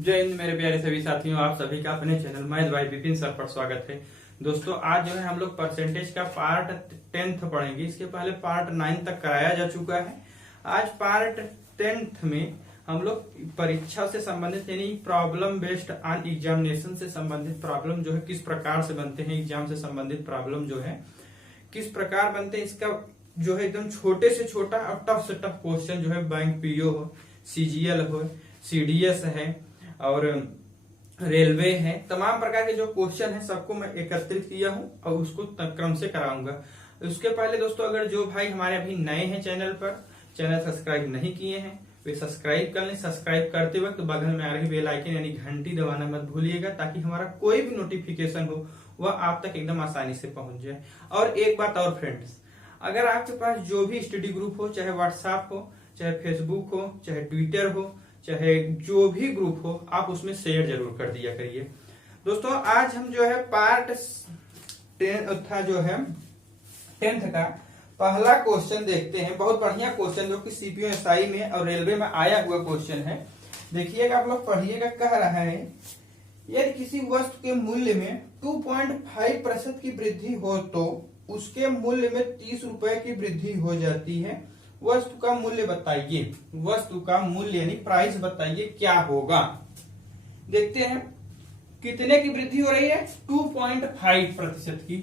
जय हिंद मेरे प्यारे सभी साथियों, आप सभी का अपने channel math bye Vipin sir पर स्वागत है। दोस्तों आज जो है हम लोग परसेंटेज का पार्ट 10th पढ़ेंगे। इसके पहले पार्ट 9 तक कराया जा चुका है। आज पार्ट 10th में हम लोग परीक्षा से संबंधित यानी प्रॉब्लम बेस्ड ऑन एग्जामिनेशन से संबंधित प्रॉब्लम जो है किस प्रकार से बनते हैं, एग्जाम से संबंधित प्रॉब्लम जो है किस प्रकार बनते हैं, इसका जो है एकदम छोटे से छोटा और टफ से टफ क्वेश्चन जो है बैंक पीओ हो, सीजीएल हो, सीडीएस है और रेलवे है, तमाम प्रकार के जो क्वेश्चन है सबको मैं एकत्रित किया हूं और उसको क्रम से कराऊंगा। उसके पहले दोस्तों अगर जो भाई हमारे अभी नए हैं चैनल पर, चैनल सब्सक्राइब नहीं किए हैं वे सब्सक्राइब कर लें। सब्सक्राइब करते वक्त बगल में आ रही बेल आइकन यानी घंटी दबाना मत भूलिएगा, ताकि हमारा कोई भी नोटिफिकेशन हो वह आप तक एकदम आसानी से पहुंच जाए। और एक बात और फ्रेंड्स, अगर आपके पास जो भी स्टडी ग्रुप हो, चाहे व्हाट्सएप हो, चाहे फेसबुक हो, चाहे ट्विटर हो, चाहे जो भी ग्रुप हो, आप उसमें शेयर जरूर कर दिया करिए। दोस्तों आज हम जो है पार्ट 10 था जो है 10th का पहला क्वेश्चन देखते हैं। बहुत बढ़िया क्वेश्चन जो कि सीपीओ एसआई में और रेलवे में आया हुआ क्वेश्चन है। देखिएगा, आप लोग पढ़िएगा। कह रहा है यदि किसी वस्तु के मूल्य में 2.5% की वृद्धि हो तो उसके मूल्य में 30 रुपए की वृद्धि हो जाती है। वस्तु का मूल्य बताइए। वस्तु का मूल्य यानी प्राइस बताइए क्या होगा। देखते हैं कितने की वृद्धि हो रही है। 2.5% की,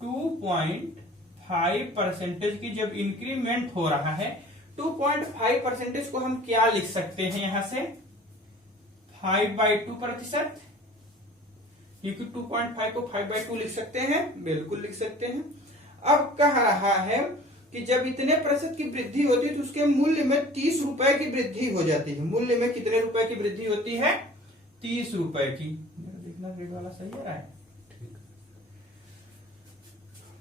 2.5% की जब इंक्रीमेंट हो रहा है, 2.5% को हम क्या लिख सकते हैं यहां से 5/2%, क्योंकि 2.5 को 5/2 लिख सकते हैं, बिल्कुल लिख सकते हैं। अब कह रहा है कि जब इतने प्रतिशत की वृद्धि होती है तो उसके मूल्य में 30 रुपए की वृद्धि हो जाती है। मूल्य में कितने रुपए की वृद्धि होती है? 30 रुपए की। देखना रेड वाला सही है, राइट, ठीक।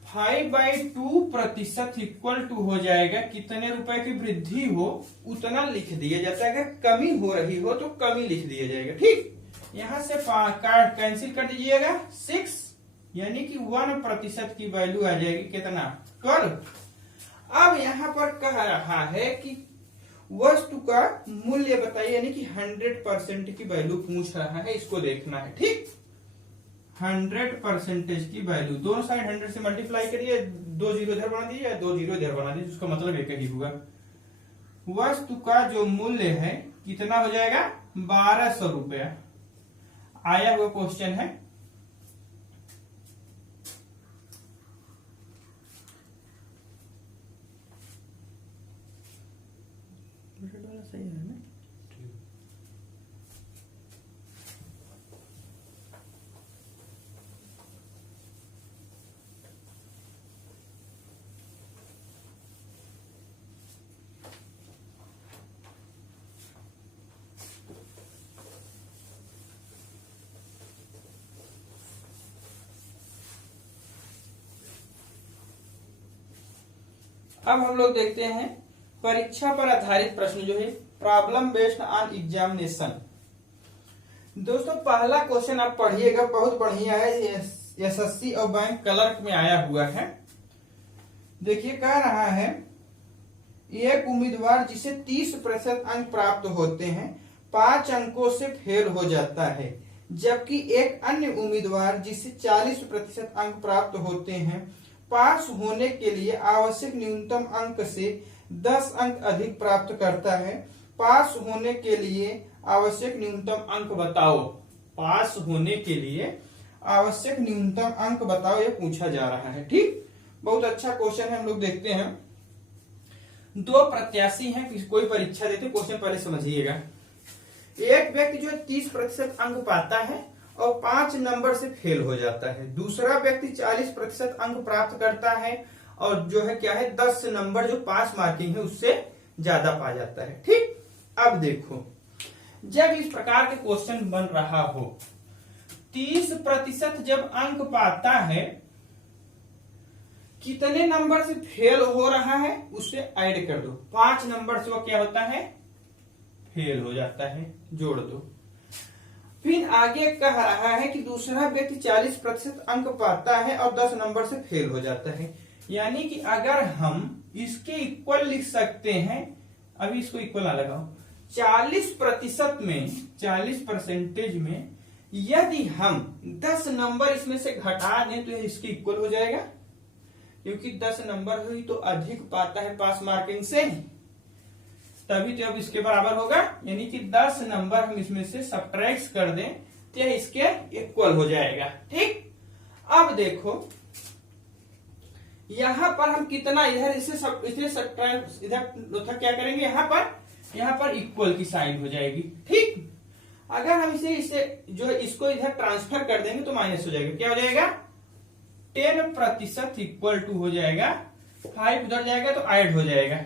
5/2% इक्वल टू हो जाएगा कितने रुपए की वृद्धि हो उतना लिख दिया जाता है। अगर कमी हो रही हो तो कमी लिख दिया जाएगा, ठीक। यहां से कार्ड कैंसिल कर दीजिएगा। 6 यानी कि 1% की वैल्यू आ जाएगी कितना? 12। अब यहां पर कह रहा है कि वस्तु का मूल्य बताइए, यानी कि 100% की वैल्यू पूछ रहा है, इसको देखना है, ठीक। 100% की वैल्यू, दोनों साइड 100 से मल्टीप्लाई करिए, 2 जीरो इधर बना दीजिए, 2 जीरो इधर बना दीजिए, उसका मतलब एक ही होगा। वस्तु का जो मूल्य है कितना हो जाएगा? 1200 रुपया। आया हुआ क्वेश्चन है। सही है ना? अब हम लोग देखते हैं परीक्षा पर आधारित प्रश्न जो है प्रॉब्लम बेस्ड ऑन एग्जामिनेशन। दोस्तों पहला क्वेश्चन आप पढ़िएगा, बहुत बढ़िया है, एसएससी और बैंक क्लर्क में आया हुआ है। देखिए कह रहा है एक उम्मीदवार जिसे 30% अंक प्राप्त होते हैं 5 अंकों से फेल हो जाता है, जबकि एक अन्य उम्मीदवार जिसे 40% अंक प्राप्त होते हैं पास होने के लिए आवश्यक न्यूनतम अंक से 10 अंक अधिक प्राप्त करता है। पास होने के लिए आवश्यक न्यूनतम अंक बताओ। पास होने के लिए आवश्यक न्यूनतम अंक बताओ, ये पूछा जा रहा है, ठीक। बहुत अच्छा क्वेश्चन है। हम लोग देखते हैं, 2 प्रत्याशी हैं, कोई परीक्षा देते, क्वेश्चन पहले समझिएगा। एक व्यक्ति जो है 30% अंक पाता है और 5 नंबर से फेल हो जाता है। दूसरा व्यक्ति 40% अंक प्राप्त करता है और जो है क्या है 10 नंबर जो पास मार्किंग है उससे ज्यादा पा जाता है, ठीक। अब देखो, जब इस प्रकार के क्वेश्चन बन रहा हो, 30% जब अंक पाता है, कितने नंबर से फेल हो रहा है उससे ऐड कर दो। 5 नंबर से वो क्या होता है? फेल हो जाता है, जोड़ दो। फिर आगे कह रहा है कि दूसरा व्यक्ति 40% अंक पाता है और 10 नंबर से फेल हो जाता है। यानी कि अगर हम इसके इक्वल लिख सकते हैं, अभी इसको इक्वल ना लगाओ, 40% में 40% में यदि हम 10 नंबर इसमें से घटा दें तो यह इसके इक्वल हो जाएगा, क्योंकि 10 नंबर हुई तो अधिक पाता है पास मार्किंग से, तभी तो अब इसके बराबर होगा। यानी कि 10 नंबर हम इसमें से सब्ट्रैक्ट कर दें तो यह इसके इक्वल हो जाएगा। ठीक, अब देखो यहां पर हम कितना इधर इसे सब्ट्रैक्ट इधर क्या करेंगे, यहां पर इक्वल की साइन हो जाएगी। ठीक, अगर हम इसे जो है इसको इधर ट्रांसफर कर देंगे तो माइनस हो जाएगा। क्या हो जाएगा, 10% इक्वल टू हो जाएगा 5 उधर जाएगा तो ऐड हो जाएगा,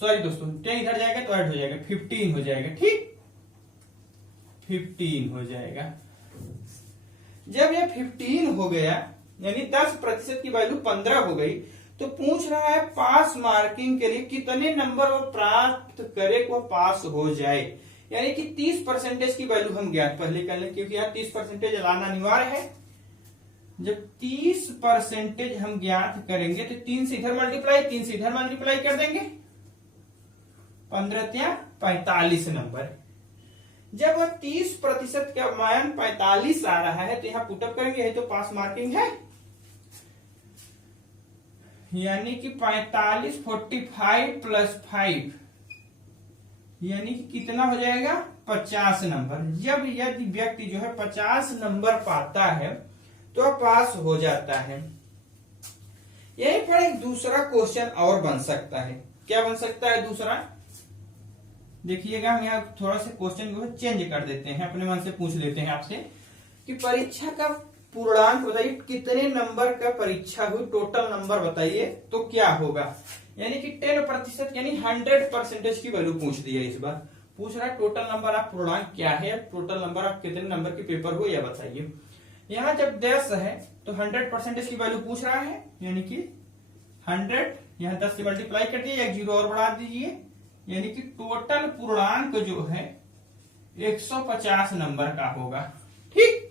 सॉरी दोस्तों 10 इधर जाएगा तो ऐड हो जाएगा 15 हो जाएगा। ठीक, 15 हो जाएगा। जब ये 15 हो गया यानी 10% की वैल्यू 15 हो गई, तो पूछ रहा है पास मार्किंग के लिए कितने नंबर वो प्राप्त करे को पास हो जाए। यानी कि 30% की वैल्यू हम ज्ञात पहले कर लें, क्योंकि यहाँ 30% लाना अनिवार्य है। जब 30% हम ज्ञात करेंगे तो 3 से इधर मल्टीप्लाई 3 से इधर मल्टीप्लाई कर देंगे, 15 या 45 नंबर। जब वह 30% का मान 45 आ रहा है तो यहां पुटअप करेंगे, यही तो पास मार्किंग है। यानी कि 45 45 प्लस 5 यानी कि कितना हो जाएगा 50 नंबर। जब यदि व्यक्ति जो है 50 नंबर पाता है तो पास हो जाता है। यहीं पर एक दूसरा क्वेश्चन और बन सकता है। क्या बन सकता है दूसरा, देखिएगा हम यहाँ थोड़ा सा क्वेश्चन को चेंज कर देते हैं, अपने मन से पूछ लेते हैं आपसे कि परीक्षा का पूर्णांक बताइए, कितने नंबर का परीक्षा हुई, टोटल नंबर बताइए तो क्या होगा। यानी कि 10% यानी 100% की वैल्यू पूछ दिया। इस बार पूछ रहा है टोटल नंबर ऑफ पूर्णांक क्या है, टोटल नंबर ऑफ कितने नंबर के पेपर हुए यह बताइए। यहाँ जब 10 है तो 100% की वैल्यू पूछ रहा है, यानी कि 100 यहाँ 10 से मल्टीप्लाई कर दिए, एक जीरो और बढ़ा दीजिए, यानी कि टोटल पूर्णांक जो है 150 नंबर का होगा। ठीक,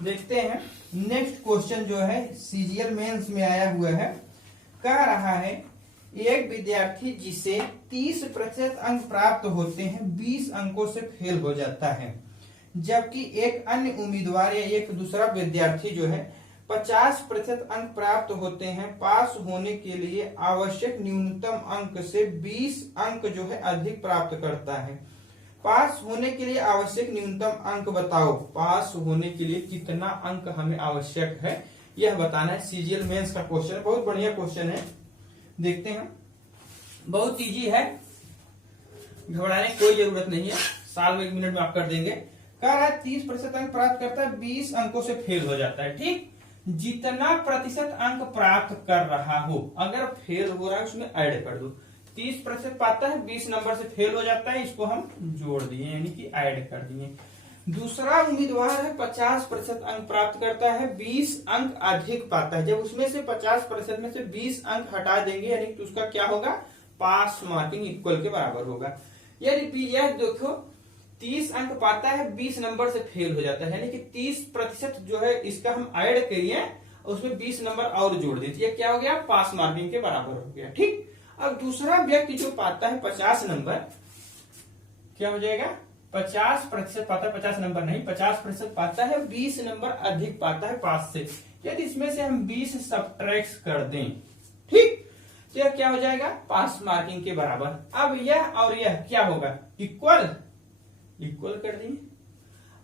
देखते हैं नेक्स्ट क्वेश्चन जो है सीजीएल मेंस में आया हुआ है। कह रहा है एक विद्यार्थी जिसे 30% अंक प्राप्त होते हैं 20 अंकों से फेल हो जाता है, जबकि एक अन्य उम्मीदवार या एक दूसरा विद्यार्थी जो है 50% अंक प्राप्त होते हैं। पास होने के लिए आवश्यक न्यूनतम अंक से 20 अंक जो है अधिक प्राप्त करता है। पास होने के लिए आवश्यक न्यूनतम अंक बताओ। पास होने के लिए कितना अंक हमें आवश्यक है यह बताना है। सीजीएल मेंस का क्वेश्चन बहुत बढ़िया क्वेश्चन है, देखते हैं। बहुत इजी है, घबराने की कोई जरूरत नहीं है, साल में 1 मिनट में आप कर देंगे। कह रहा है 30% अंक प्राप्त करता है 20 अंकों से फेल हो जाता है। ठीक, जितना प्रतिशत अंक प्राप्त कर रहा हो, अगर फेल हो रहा है उसमें ऐड कर दो। 30% पाता है 20 नंबर से फेल हो जाता है, इसको हम जोड़ दिए यानी कि ऐड कर दिए। दूसरा उम्मीदवार है 50% अंक प्राप्त करता है 20 अंक अधिक पाता है। जब उसमें से 50% में से 20 अंक हटा देंगे यानी कि उसका क्या होगा, पास मार्किंग इक्वल के बराबर होगा। यदि यह देखो 30 अंक पाता है 20 नंबर से फेल हो जाता है, यानी कि 30% जो है इसका हम ऐड करिए उसमें 20 नंबर और जोड़ दीजिए, क्या हो गया, पास मार्किंग के बराबर हो गया। ठीक, अब दूसरा व्यक्ति जो पाता है 50 नंबर, क्या हो जाएगा, 50% पाता है, 50 नंबर नहीं 50% पाता है 20 नंबर अधिक पाता है पास से। यदि इसमें से हम 20 सब्ट्रैक्ट कर दें, ठीक, तो यह क्या हो जाएगा, पास मार्किंग के बराबर। अब यह और यह क्या होगा, इक्वल कर दिए।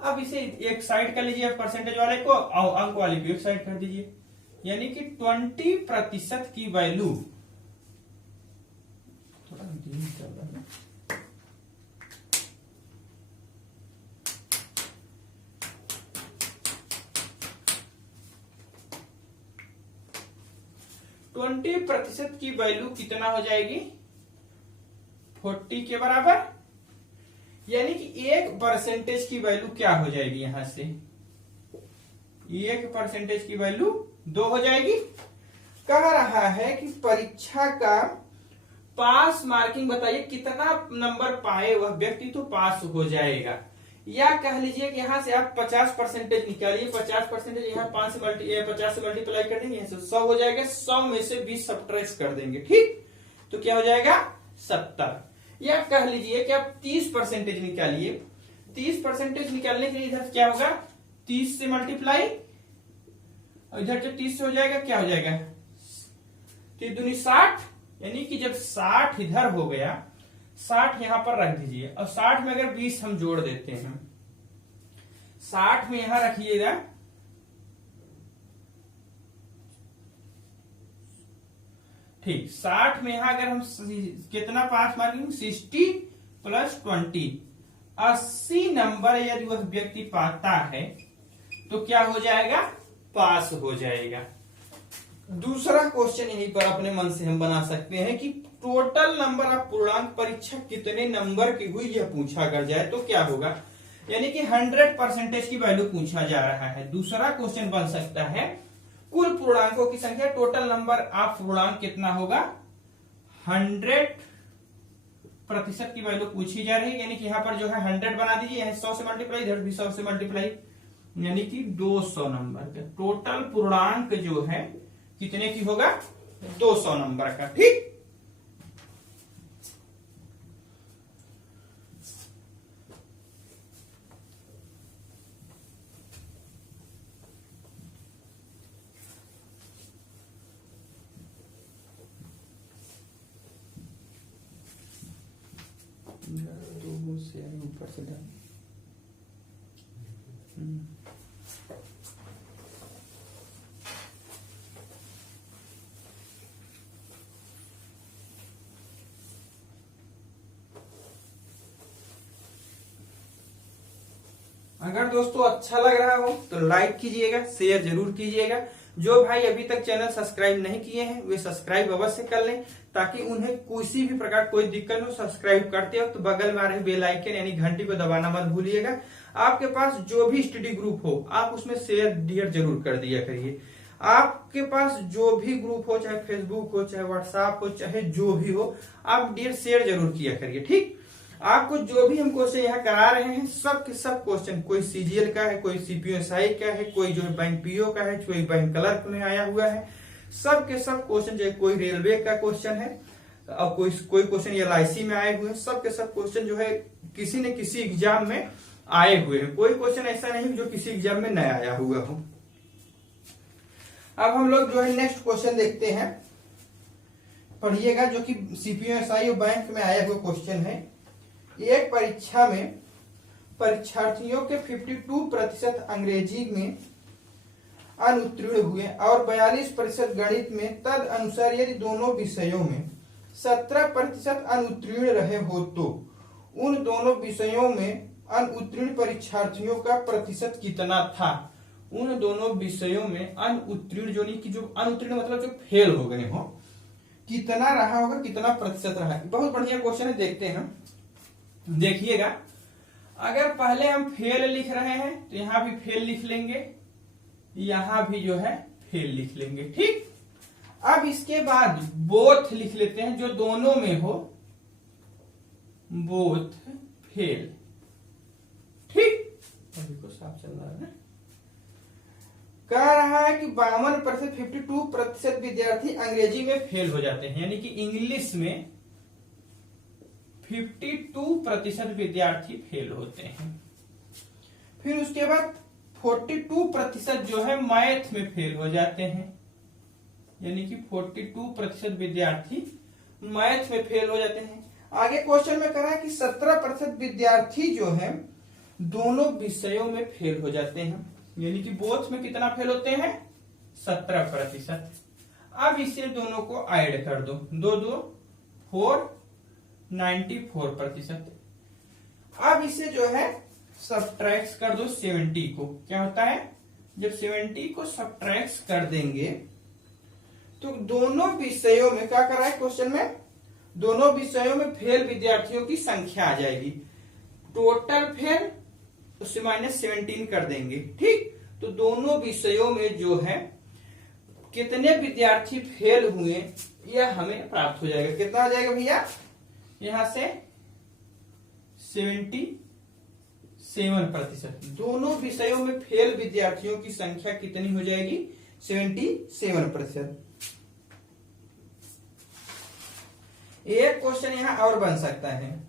अब इसे एक साइड कर लीजिए परसेंटेज वाले को और अंक वाले को एक साइड कर दीजिए, यानी कि 20% की वैल्यू, थोड़ा धीमी चल रहा है, 20% की वैल्यू कितना हो जाएगी, 40 के बराबर। यानी कि 1% की वैल्यू क्या हो जाएगी, यहां से 1% की वैल्यू 2 हो जाएगी। कह रहा है कि परीक्षा का पास मार्किंग बताइए, कितना नंबर पाए वह व्यक्ति तो पास हो जाएगा। या कह लीजिए कि यहां से आप 50% निकालिए, 50% यहाँ 50 से मल्टीप्लाई कर देंगे, 100 हो जाएगा। 100 में से 20 सब्ट्रैक्ट कर देंगे, ठीक, तो क्या हो जाएगा 70। या कह लीजिए कि आप 30% निकालिए, 30% निकालने के लिए इधर क्या होगा, 30 से मल्टीप्लाई, और इधर जब 30 से हो जाएगा क्या हो जाएगा, 3 दूनी 60। यानी कि जब 60 इधर हो गया, 60 यहां पर रख दीजिए, और 60 में अगर 20 हम जोड़ देते हैं, 60 में यहां रखिएगा, ठीक, 60 में यहां अगर हम कितना पास मार्किंग, 60 + 20, 80 नंबर यदि वह व्यक्ति पाता है तो क्या हो जाएगा, पास हो जाएगा। दूसरा क्वेश्चन यहीं पर अपने मन से हम बना सकते हैं कि टोटल नंबर ऑफ पूर्णांक परीक्षा कितने नंबर की हुई, यह पूछा कर जाए तो क्या होगा। यानी कि 100% की वैल्यू पूछा जा रहा है। दूसरा क्वेश्चन बन सकता है कुल पूर्णांकों की संख्या, टोटल नंबर ऑफ पूर्णांक कितना होगा, 100% की वैल्यू पूछी जा रही है। यानी कि यहाँ पर जो है 100 बना दीजिए, यहाँ 100 से मल्टीप्लाई, इधर भी 100 से मल्टीप्लाई, यानी कि 200 नंबर का टोटल पूर्णांक जो है कितने की होगा, 200 नंबर का, ठीक। दो से ऊपर से डाल, अगर दोस्तों अच्छा लग रहा हो तो लाइक कीजिएगा, शेयर जरूर कीजिएगा। जो भाई अभी तक चैनल सब्सक्राइब नहीं किए हैं वे सब्सक्राइब अवश्य कर लें, ताकि उन्हें किसी भी प्रकार कोई दिक्कत हो। सब्सक्राइब करते वक्त तो बगल में आ रहे बेल आइकन यानी घंटी को दबाना मत भूलिएगा। आपके पास जो भी स्टडी ग्रुप हो आप उसमें शेयर डियर जरूर कर दिया करिए। आपके पास जो भी ग्रुप हो, चाहे फेसबुक हो, चाहे व्हाट्सएप हो, चाहे जो भी हो, आप डियर शेयर जरूर किया करिए, ठीक। आपको जो भी हम क्वेश्चन यहाँ करा रहे हैं सब के सब क्वेश्चन, कोई सीजीएल का है, कोई सीपीएसआई का है, कोई जो है बैंक पीओ का है, कोई बैंक क्लर्क में आया हुआ है, सब के सब क्वेश्चन, जो कोई रेलवे का क्वेश्चन है और कोई क्वेश्चन एलआईसी में आए हुए हैं, सब के सब क्वेश्चन जो है किसी न किसी एग्जाम में आए हुए हैं। कोई क्वेश्चन ऐसा नहीं जो किसी एग्जाम में न आया हुआ हो। अब हम लोग जो है नेक्स्ट क्वेश्चन देखते हैं, पढ़िएगा, जो कि सीपीएसआई और बैंक में आया हुआ क्वेश्चन है। एक परीक्षा में परीक्षार्थियों के 52% अंग्रेजी में अनुत्तीर्ण हुए और 42% गणित में, तद अनुसार यदि दोनों विषयों में 17% अनुत्तीर्ण रहे हो तो उन दोनों विषयों में अनुत्तीर्ण परीक्षार्थियों का प्रतिशत कितना था। उन दोनों विषयों में अनुत्तीर्ण, जो नहीं कि जो अनुत्तीर्ण मतलब जो फेल हो गए हो, कितना रहा होगा, कितना प्रतिशत रहा है। बहुत बढ़िया क्वेश्चन है, देखते हैं। देखिएगा, अगर पहले हम फेल लिख रहे हैं तो यहां भी फेल लिख लेंगे, यहां भी जो है फेल लिख लेंगे, ठीक। अब इसके बाद बोथ लिख लेते हैं, जो दोनों में हो, बोथ फेल, ठीक। अभी को साफ चल रहा है ना। कह रहा है कि 52%, 52% विद्यार्थी अंग्रेजी में फेल हो जाते हैं, यानी कि इंग्लिश में 52% विद्यार्थी फेल होते हैं। फिर उसके बाद 42% जो है मैथ में फेल हो जाते हैं, यानी कि 42% विद्यार्थी मैथ में फेल हो जाते हैं। आगे क्वेश्चन में कहा है कि 17% विद्यार्थी जो है दोनों विषयों में फेल हो जाते हैं, यानी कि बोथ में कितना फेल होते हैं, 17%। अब इसे दोनों को ऐड कर दो, 2 2 4, 94%। अब इसे जो है सब्ट्रैक्ट कर दो 70 को, क्या होता है, जब 70 को सब्ट्रैक्ट कर देंगे तो दोनों विषयों में क्या करा है क्वेश्चन में, दोनों विषयों में फेल विद्यार्थियों की संख्या आ जाएगी। टोटल फेल उससे -17 कर देंगे। ठीक, तो दोनों विषयों में जो है कितने विद्यार्थी फेल हुए यह हमें प्राप्त हो जाएगा। कितना आ जाएगा भैया, यहां से 77%। दोनों विषयों में फेल विद्यार्थियों की संख्या कितनी हो जाएगी, 77%। एक क्वेश्चन यहां और बन सकता है,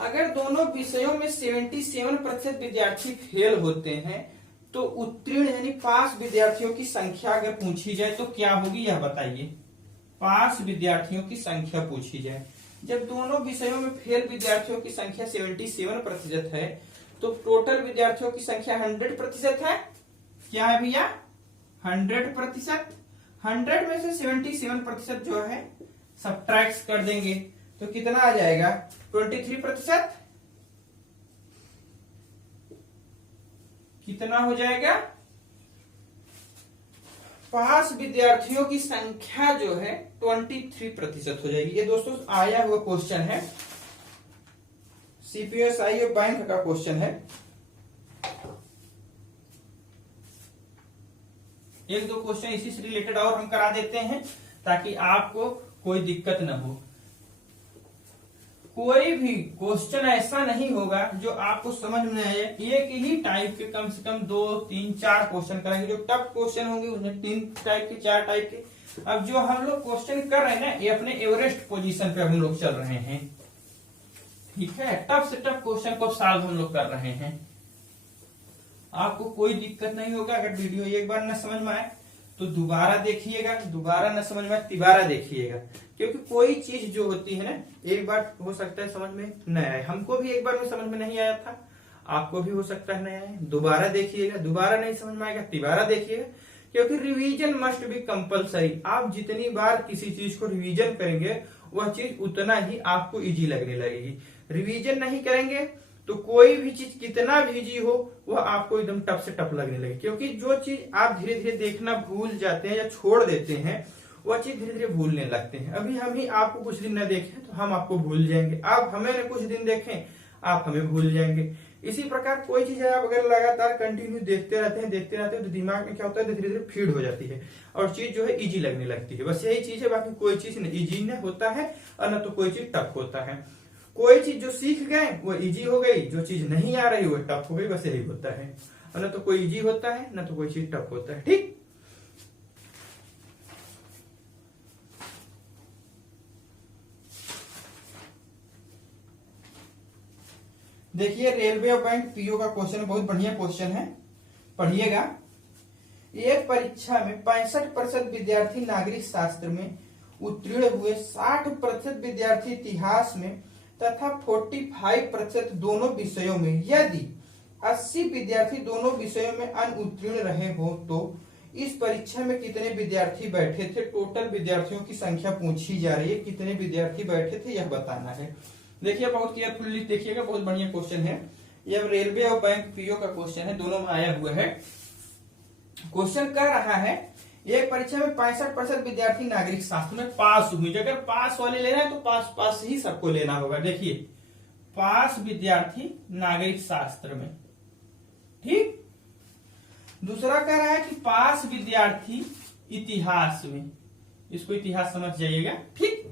अगर दोनों विषयों में 77% विद्यार्थी फेल होते हैं तो उत्तीर्ण यानी पास विद्यार्थियों की संख्या अगर पूछी जाए तो क्या होगी, यह बताइए। पास विद्यार्थियों की संख्या पूछी जाए, जब दोनों विषयों में फेल विद्यार्थियों की संख्या 77% है तो टोटल विद्यार्थियों की संख्या 100% है। क्या है भैया, 100%। 100 में से 77% जो है सब्ट्रैक्ट कर देंगे तो कितना आ जाएगा, 23%। कितना हो जाएगा, पास विद्यार्थियों की संख्या जो है 23% हो जाएगी। ये दोस्तों आया हुआ क्वेश्चन है, सीपीएसई और बैंक का क्वेश्चन है। एक दो क्वेश्चन इसी से रिलेटेड और हम करा देते हैं ताकि आपको कोई दिक्कत न हो। कोई भी क्वेश्चन ऐसा नहीं होगा जो आपको समझ में आए। एक ही टाइप के कम से कम 2, 3, 4 क्वेश्चन करेंगे। जो टफ क्वेश्चन होंगे उन्हें 3 टाइप के, 4 टाइप के। अब जो हम लोग क्वेश्चन कर रहे हैं ना, ये अपने एवरेस्ट पोजीशन पे हम लोग चल रहे हैं। ठीक है, टफ से टफ क्वेश्चन को सॉल्व हम लोग कर रहे हैं। आपको कोई दिक्कत नहीं होगा। अगर वीडियो एक बार न समझ में आए तो दोबारा देखिएगा, दोबारा न समझ में आए तिबारा देखिएगा, क्योंकि कोई चीज जो होती है ना, एक बार हो सकता है समझ में न आए। हमको भी एक बार में समझ में नहीं आया था, आपको भी हो सकता है नहीं आए। दोबारा देखिएगा, दोबारा नहीं समझ में आएगा तिबारा देखिएगा, क्योंकि रिवीजन मस्ट बी कंपलसरी। आप जितनी बार किसी चीज को रिवीजन करेंगे वह चीज उतना ही आपको इजी लगने लगेगी। रिवीजन नहीं करेंगे तो कोई भी चीज कितना भी इजी हो वह आपको एकदम टफ से टफ लगने लगे, क्योंकि जो चीज आप धीरे धीरे देखना भूल जाते हैं या छोड़ देते हैं वह चीज धीरे धीरे भूलने लगते हैं। अभी हम ही आपको कुछ दिन न देखें तो हम आपको भूल जाएंगे, आप हमें न कुछ दिन देखें आप हमें भूल जाएंगे। इसी प्रकार कोई चीज आप अगर लगातार कंटिन्यू देखते रहते हैं तो दिमाग में क्या होता है, धीरे धीरे फीड हो जाती है और चीज जो है इजी लगने लगती है। बस यही चीज है, बाकी कोई चीज न इजी न होता है और न तो कोई चीज टफ होता है। कोई चीज जो सीख गए वो इजी हो गई, जो चीज नहीं आ रही वो टफ हो गई, बस यही होता है। और न तो कोई इजी होता है न तो कोई चीज टफ होता है। ठीक, देखिए रेलवे और बैंक पीओ का क्वेश्चन बहुत बढ़िया क्वेश्चन है, पढ़िएगा। एक परीक्षा में 65% विद्यार्थी नागरिक शास्त्र में उत्तीर्ण हुए, 60% विद्यार्थी इतिहास में तथा 45% दोनों विषयों में। यदि 80 विद्यार्थी दोनों विषयों में अनुत्तीर्ण रहे हो तो इस परीक्षा में कितने विद्यार्थी बैठे थे। टोटल विद्यार्थियों की संख्या पूछी जा रही है, कितने विद्यार्थी बैठे थे यह बताना है। देखिए बहुत केयरफुली देखिएगा, बहुत बढ़िया क्वेश्चन है। यह रेलवे और बैंक पीओ का क्वेश्चन है, दोनों में आया हुआ है। क्वेश्चन कह रहा है एक परीक्षा में 65% विद्यार्थी नागरिक शास्त्र में पास हुए। अगर पास वाले लेना है तो पास ही सबको लेना होगा। देखिए पास विद्यार्थी नागरिक शास्त्र में, ठीक। दूसरा कह रहा है कि पास विद्यार्थी इतिहास में, इसको इतिहास समझ जाइएगा, ठीक।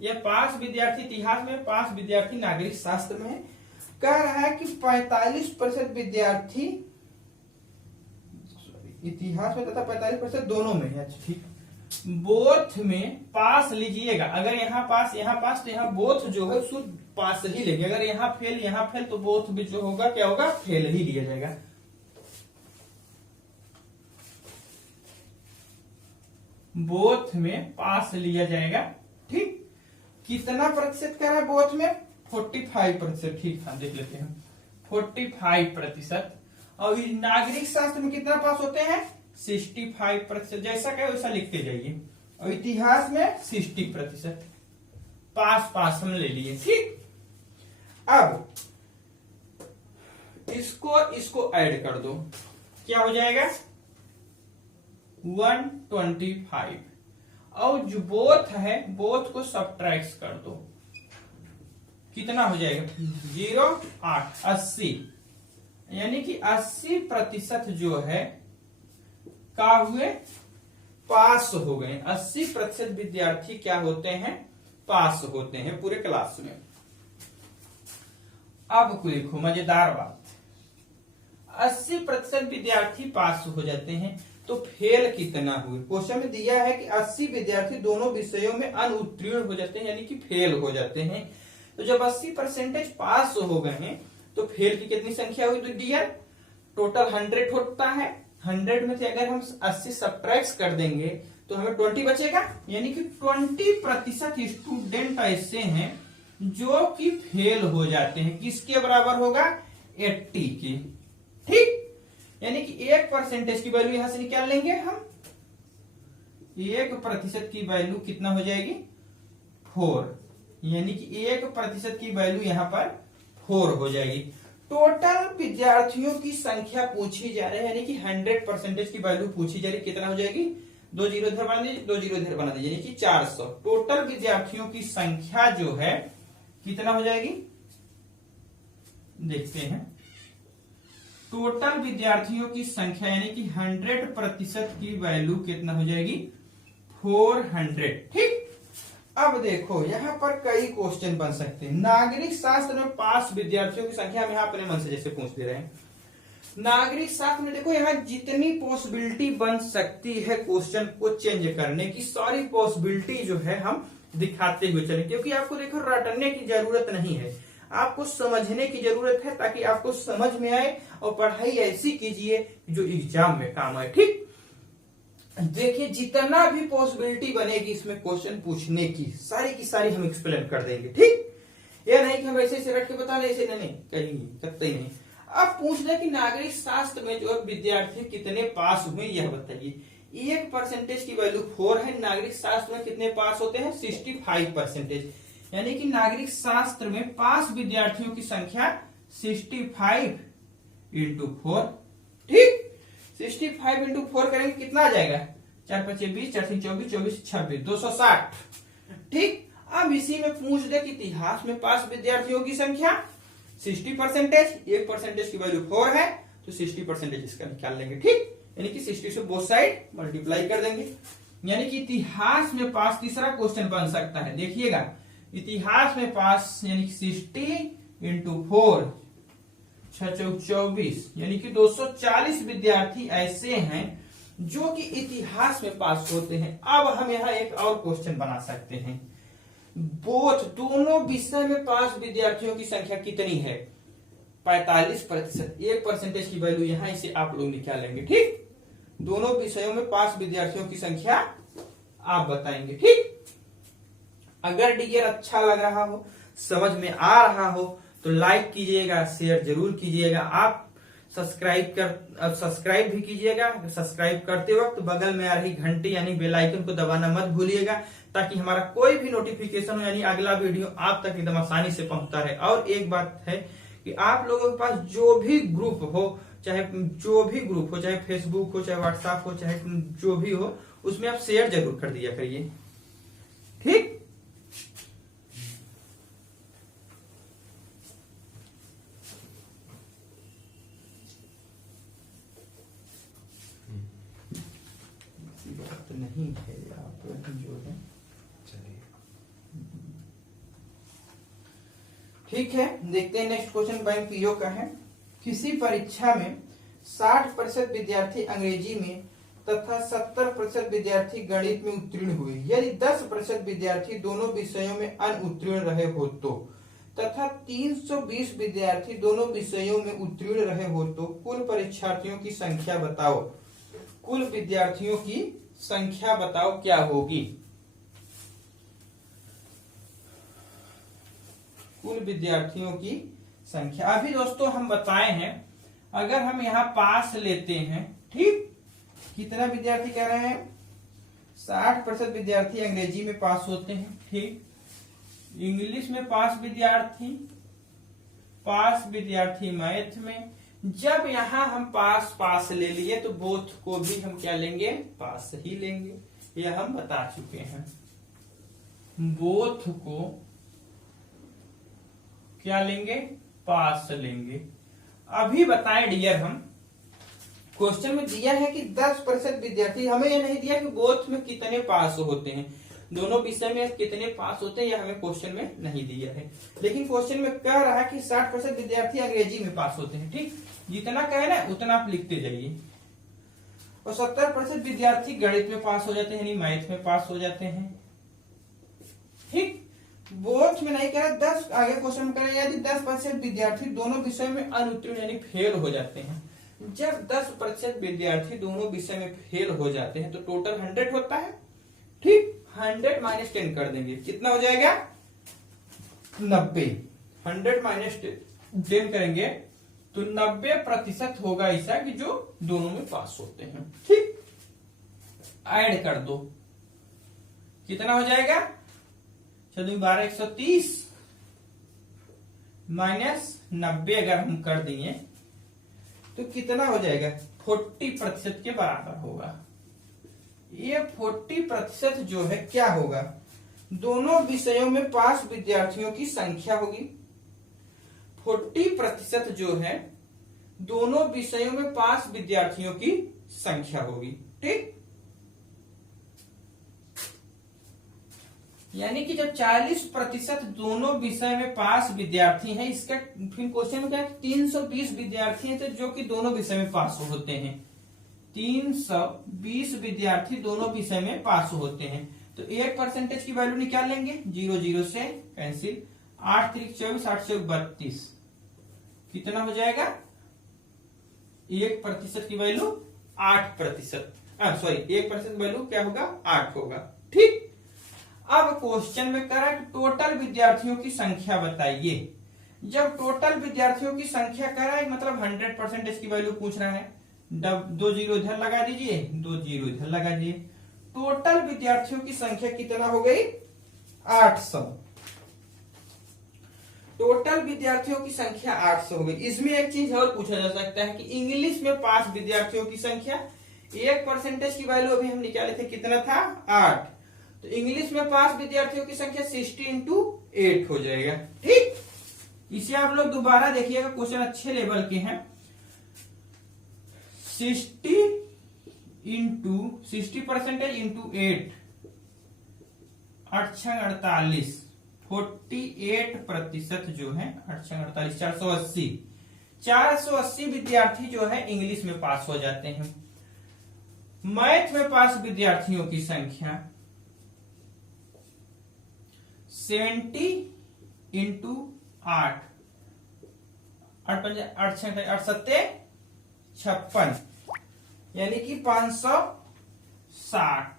यह पास विद्यार्थी इतिहास में, पास विद्यार्थी नागरिक शास्त्र में। कह रहा है कि 45% विद्यार्थी इतिहास में तथा 45% दोनों में है, ठीक। बोथ में पास लीजिएगा। अगर यहाँ पास तो यहाँ बोथ जो है शुद्ध पास ही लेंगे। अगर यहाँ फेल तो बोथ भी जो होगा क्या होगा, फेल ही लिया जाएगा। बोथ में पास लिया जाएगा, ठीक। कितना प्रतिशत कह रहा है बोथ में, 45%, ठीक। हम देख लेते हैं 45%। और नागरिक शास्त्र में कितना पास होते हैं, 65%। जैसा कहे वैसा लिखते जाइए। और इतिहास में 60%। पास हम ले लिए, ठीक। अब इसको ऐड कर दो, क्या हो जाएगा 125। और जो बोथ है बोथ को सब्ट्रैक्ट कर दो, कितना हो जाएगा 0.8 80, यानी कि 80% जो है का हुए पास हो गए। 80% विद्यार्थी क्या होते हैं, पास होते हैं पूरे क्लास में। अब देखो मजेदार बात, 80% विद्यार्थी पास हो जाते हैं तो फेल कितना हुए। क्वेश्चन में दिया है कि 80 विद्यार्थी दोनों विषयों में अनुत्तीर्ण हो जाते हैं, यानी कि फेल हो जाते हैं। तो जब 80% पास हो गए हैं तो फेल की कितनी संख्या हुई, तो डियर टोटल 100 होता है। 100 में से अगर हम 80 सब्ट्रैक्ट कर देंगे तो हमें 20 बचेगा, यानी कि 20% स्टूडेंट ऐसे हैं जो कि फेल हो जाते हैं। किसके बराबर होगा, 80 के। ठीक, यानी कि 1% की वैल्यू यहां से निकाल लेंगे हम। 1% की वैल्यू कितना हो जाएगी 4, यानी कि 1% की वैल्यू यहां पर 4 हो जाएगी। टोटल विद्यार्थियों की संख्या पूछी जा रही है, यानी कि 100% की वैल्यू पूछी जा रही है, कितना हो जाएगी 2 जीरो इधर बना दीजिए, 2 जीरो इधर बना दीजिए, यानी कि 400। टोटल विद्यार्थियों की संख्या जो है कितना हो जाएगी, देखते हैं। टोटल विद्यार्थियों की संख्या यानी कि 100% की वैल्यू कितना हो जाएगी 400। ठीक, अब देखो यहां पर कई क्वेश्चन बन सकते हैं। नागरिक शास्त्र में पास विद्यार्थियों की संख्या हम यहां अपने मन से जैसे पूछ ले रहे हैं। नागरिक शास्त्र में देखो यहां जितनी पॉसिबिलिटी बन सकती है क्वेश्चन को चेंज करने की, सारी पॉसिबिलिटी जो है हम दिखाते हुए चले, क्योंकि आपको देखो रटने की जरूरत नहीं है, आपको समझने की जरूरत है, ताकि आपको समझ में आए और पढ़ाई ऐसी कीजिए जो एग्जाम में काम आए। ठीक, देखिए जितना भी पॉसिबिलिटी बनेगी इसमें क्वेश्चन पूछने की सारी हम एक्सप्लेन कर देंगे। ठीक, यह नहीं कि हम ऐसे रट के बता रहे, ऐसे नहीं कहीं करते ही नहीं। अब पूछना कि नागरिक शास्त्र में जो विद्यार्थी कितने पास हुए यह बताइए। 1% की वैल्यू 4 है, नागरिक शास्त्र में कितने पास होते हैं 65%, यानी कि नागरिक शास्त्र में पास विद्यार्थियों की संख्या 65 इंटू 4। ठीक, 65 इंटू 4 करेंगे कितना आ जाएगा 4 × 5 = 20, 4 × 24 = 24, 26 260। ठीक, अब इसी में पूछ दे कि इतिहास में पास विद्यार्थियों की संख्या 60%, 1% की वैल्यू 4 है तो 60% इसका निकाल लेंगे। ठीक, यानी कि 60 से बोथ साइड मल्टीप्लाई कर देंगे, यानी कि इतिहास में पास तीसरा क्वेश्चन बन सकता है। देखिएगा इतिहास में पास यानी कि 60 इंटू 4 6 × 24, यानी कि 240 विद्यार्थी ऐसे हैं जो कि इतिहास में पास होते हैं। अब हम यहाँ एक और क्वेश्चन बना सकते हैं, बोथ दोनों विषय में पास विद्यार्थियों की संख्या कितनी है 45%। 1% की वैल्यू यहाँ इसे आप लोग निकालेंगे। ठीक, दोनों विषयों में पास विद्यार्थियों की संख्या आप बताएंगे। ठीक, अगर डियर अच्छा लग रहा हो, समझ में आ रहा हो तो लाइक कीजिएगा, शेयर जरूर कीजिएगा। आप सब्सक्राइब भी कीजिएगा। सब्सक्राइब करते वक्त बगल में आ रही घंटी यानी बेल आइकन को दबाना मत भूलिएगा, ताकि हमारा कोई भी नोटिफिकेशन हो यानी अगला वीडियो आप तक एकदम आसानी से पहुंचता रहे। और एक बात है कि आप लोगों के पास जो भी ग्रुप हो, चाहे फेसबुक हो, चाहे व्हाट्सएप हो, चाहे जो भी हो, उसमें आप शेयर जरूर कर दिया करिए। ठीक, नहीं है आप जो है चलिए। ठीक है, देखते हैं नेक्स्ट क्वेश्चन बैंक पीओ का है। किसी परीक्षा में 60% विद्यार्थी अंग्रेजी में तथा 70% विद्यार्थी गणित में उत्तीर्ण हुए, यदि 10% विद्यार्थी दोनों विषयों में अनुत्तीर्ण रहे हो तो, तथा 320 विद्यार्थी दोनों विषयों में उत्तीर्ण रहे हो तो कुल परीक्षार्थियों की संख्या बताओ। कुल विद्यार्थियों की संख्या बताओ क्या होगी। कुल विद्यार्थियों की संख्या अभी दोस्तों हम बताए हैं, अगर हम यहां पास लेते हैं, ठीक, कितना विद्यार्थी कह रहे हैं 60% विद्यार्थी अंग्रेजी में पास होते हैं। ठीक, इंग्लिश में पास विद्यार्थी मैथ में। जब यहां हम पास ले लिए तो बोथ को भी हम क्या लेंगे पास ही लेंगे, यह हम बता चुके हैं। बोथ को क्या लेंगे, पास लेंगे। अभी बताएं डियर, हम क्वेश्चन में दिया है कि 10% विद्यार्थी, हमें यह नहीं दिया कि बोथ में कितने पास होते हैं, दोनों विषय में कितने पास होते हैं, यह हमें क्वेश्चन में नहीं दिया है। लेकिन क्वेश्चन में कह रहा है कि 60% विद्यार्थी अंग्रेजी में पास होते हैं। ठीक, जितना कहे ना उतना आप लिखते जाइए। और 70% विद्यार्थी गणित में पास हो जाते हैं, यानी मैथ में पास हो जाते हैं। ठीक, बोथ में नहीं कह रहा, 10 आगे क्वेश्चन में कह रहा है यदि 10% विद्यार्थी दोनों विषय में अनुत्तीर्ण यानी फेल हो जाते हैं। जब 10% विद्यार्थी दोनों विषय में फेल हो जाते हैं तो टोटल 100 होता है। ठीक, 100 माइनस 10 कर देंगे, कितना हो जाएगा 90। 100 माइनस 10 करेंगे तो 90% होगा ऐसा कि जो दोनों में पास होते हैं। ठीक, ऐड कर दो, कितना हो जाएगा, चलो 12 130 माइनस 90 अगर हम कर दिए तो कितना हो जाएगा, 40% के बराबर होगा। ये 40% जो है क्या होगा, दोनों विषयों में पास विद्यार्थियों की संख्या होगी। 40% जो है दोनों विषयों में पास विद्यार्थियों की संख्या होगी। ठीक, यानी कि जब 40% दोनों विषय में पास विद्यार्थी हैं, इसका फिर क्वेश्चन में क्या है, 320 विद्यार्थी हैं तो जो कि दोनों विषय में पास होते हैं। 320 विद्यार्थी दोनों विषय में पास होते हैं तो 1% की वैल्यू निकाल लेंगे, 0 0 से कैंसिल, 8 3 24 8 से 32, कितना हो जाएगा, 1% की वैल्यू 8%, सॉरी 1% वैल्यू क्या होगा, 8 होगा। ठीक, अब क्वेश्चन में करा कि टोटल विद्यार्थियों की संख्या बताइए। जब टोटल विद्यार्थियों की संख्या करा मतलब 100% इसकी वैल्यू पूछ रहा है, 2 0 इधर लगा दीजिए, 2 0 इधर लगा दीजिए, टोटल विद्यार्थियों की संख्या कितना हो गई, 800। टोटल विद्यार्थियों की संख्या 800 हो गई। इसमें एक चीज और पूछा जा सकता है कि इंग्लिश में पास विद्यार्थियों की संख्या, 1% की वैल्यू अभी हम निकाले थे, कितना था, 8, तो इंग्लिश में पास विद्यार्थियों की संख्या 60 into 8 हो जाएगा। ठीक, इसे आप लोग दोबारा देखिएगा, क्वेश्चन अच्छे लेवल के हैं। 60% इंटू 8, 8 48, 48% जो है 8 48 480, 480 विद्यार्थी जो है इंग्लिश में पास हो जाते हैं। मैथ में पास विद्यार्थियों की संख्या 70 इंटू 8, 8 7 56, यानी कि 560।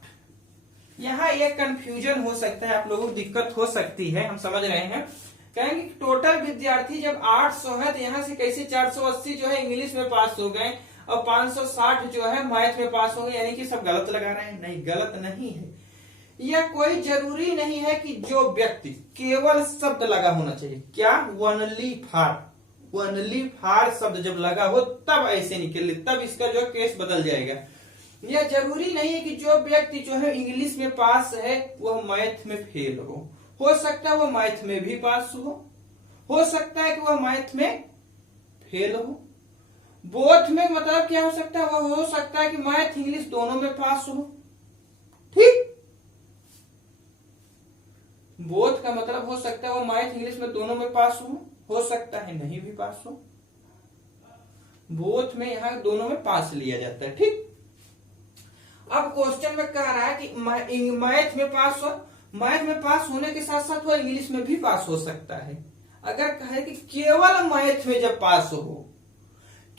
यहाँ एक कंफ्यूजन हो सकता है, आप लोगों को दिक्कत हो सकती है, हम समझ रहे हैं। कहेंगे टोटल विद्यार्थी जब 800 है तो यहाँ से कैसे 480 जो है इंग्लिश में पास हो गए और 560 जो है मैथ में पास हो गए, यानी कि सब गलत लगा रहे हैं। नहीं, गलत नहीं है। यह कोई जरूरी नहीं है कि जो व्यक्ति, केवल शब्द लगा होना चाहिए, क्या, ओनली फार शब्द जब लगा हो तब ऐसे निकले, तब इसका जो केस बदल जाएगा। यह जरूरी नहीं है कि जो व्यक्ति जो है इंग्लिश में पास है वह मैथ में फेल हो सकता है वह मैथ में भी पास हो सकता है कि वह मैथ में फेल हो। बोथ में मतलब क्या हो सकता है, वह हो सकता है कि मैथ इंग्लिश दोनों में पास हो। ठीक, बोथ का मतलब हो सकता है वो मैथ इंग्लिश में दोनों में पास हो सकता है नहीं भी पास हो। बोथ में यहां दोनों में पास लिया जाता है। ठीक, अब क्वेश्चन में कह रहा है कि मैथ में पास हो, मैथ में पास होने के साथ साथ वो इंग्लिश में भी पास हो सकता है। अगर कहे कि केवल मैथ में जब पास हो,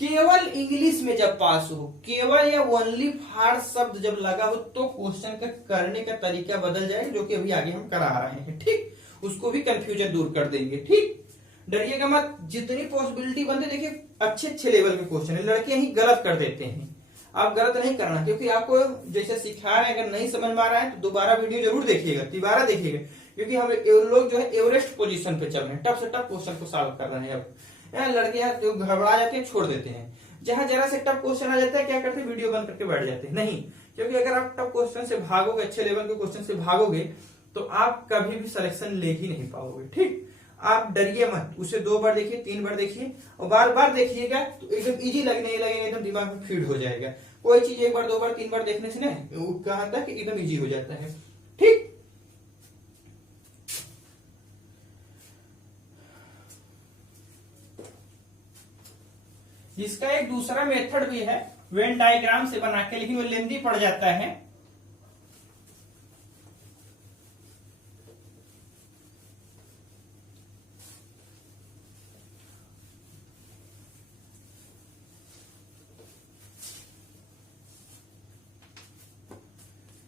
केवल इंग्लिश में जब पास हो, केवल या ओनली फार शब्द जब लगा हो तो क्वेश्चन का करने का तरीका बदल जाएगा, जो कि अभी आगे हम करा रहे हैं। ठीक, उसको भी कंफ्यूजन दूर कर देंगे। ठीक, डरिएगा मत, जितनी पॉसिबिलिटी बनते, देखिए अच्छे लेवल में क्वेश्चन है, लड़के ही गलत कर देते हैं, आप गलत नहीं करना, क्योंकि आपको जैसे सिखा रहे हैं, अगर नहीं समझ में आ रहा है तो दोबारा वीडियो जरूर देखिएगा, तिबारा देखिएगा, क्योंकि हम लोग जो है एवरेस्ट पोजीशन पे चल रहे हैं, टफ से टफ क्वेश्चन को सॉल्व कर रहे हैं। अब लड़के जो घबरा जाते हैं छोड़ देते हैं, जहां जरा से टफ क्वेश्चन आ जाता है क्या करते हैं, वीडियो बंद करके बैठ जाते हैं। नहीं, क्योंकि अगर आप टफ क्वेश्चन से भागोगे, अच्छे लेवल के क्वेश्चन से भागोगे, तो आप कभी भी सिलेक्शन ले ही नहीं पाओगे। ठीक, आप डरिए मत, उसे 2 बार देखिए, 3 बार देखिए, और बार बार देखिएगा तो एकदम इजी लगने लगेगा, एकदम दिमाग में फीड हो जाएगा। कोई चीज 1 बार 2 बार 3 बार देखने से ना कहा था कि एकदम इजी हो जाता है। ठीक, इसका एक दूसरा मेथड भी है वेन डायग्राम से बना के, लेकिन वो लेंदी पड़ जाता है।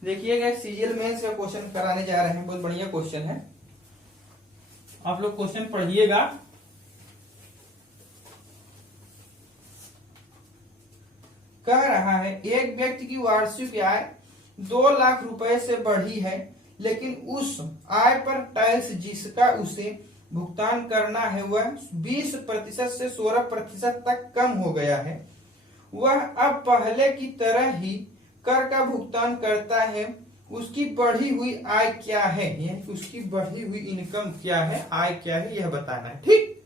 देखिएगा, सीजीएल मेंस का क्वेश्चन कराने जा रहे हैं, बहुत बढ़िया क्वेश्चन है, आप लोग क्वेश्चन पढ़िएगा। कह रहा है एक व्यक्ति की वार्षिक आय 2 लाख रुपए से बढ़ी है, लेकिन उस आय पर टैक्स जिसका उसे भुगतान करना है वह 20% से 16% तक कम हो गया है। वह अब पहले की तरह ही कर का भुगतान करता है। उसकी बढ़ी हुई आय क्या है, यानी उसकी बढ़ी हुई इनकम क्या है, आय क्या है, यह बताना है। ठीक,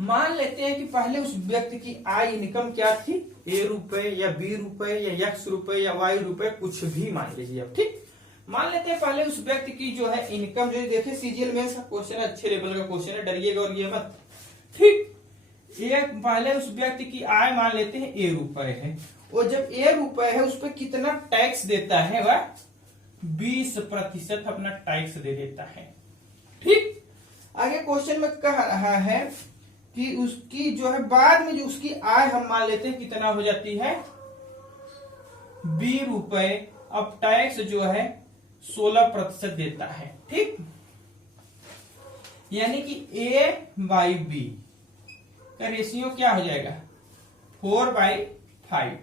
मान लेते हैं कि पहले उस व्यक्ति की आय इनकम क्या थी, ए रुपए या बी रुपए या एक्स रुपए या वाई रुपए, कुछ भी मान लीजिए अब। ठीक, मान लेते हैं पहले उस व्यक्ति की जो है इनकम, जो देखिए सीजीएल मेंस का क्वेश्चन है, अच्छे लेवल का क्वेश्चन है, डरिएगा और ये मत। ठीक, एक पहले उस व्यक्ति की आय मान लेते हैं ए रुपए है, और जब ए रुपए है उस पर कितना टैक्स देता है, वह 20% अपना टैक्स दे देता है। ठीक, आगे क्वेश्चन में कह रहा है कि उसकी जो है बाद में जो उसकी आय हम मान लेते हैं कितना हो जाती है, बी रुपए, अब टैक्स जो है 16% देता है। ठीक, यानी कि ए बाई बी का रेशियो क्या हो जाएगा, 4/5,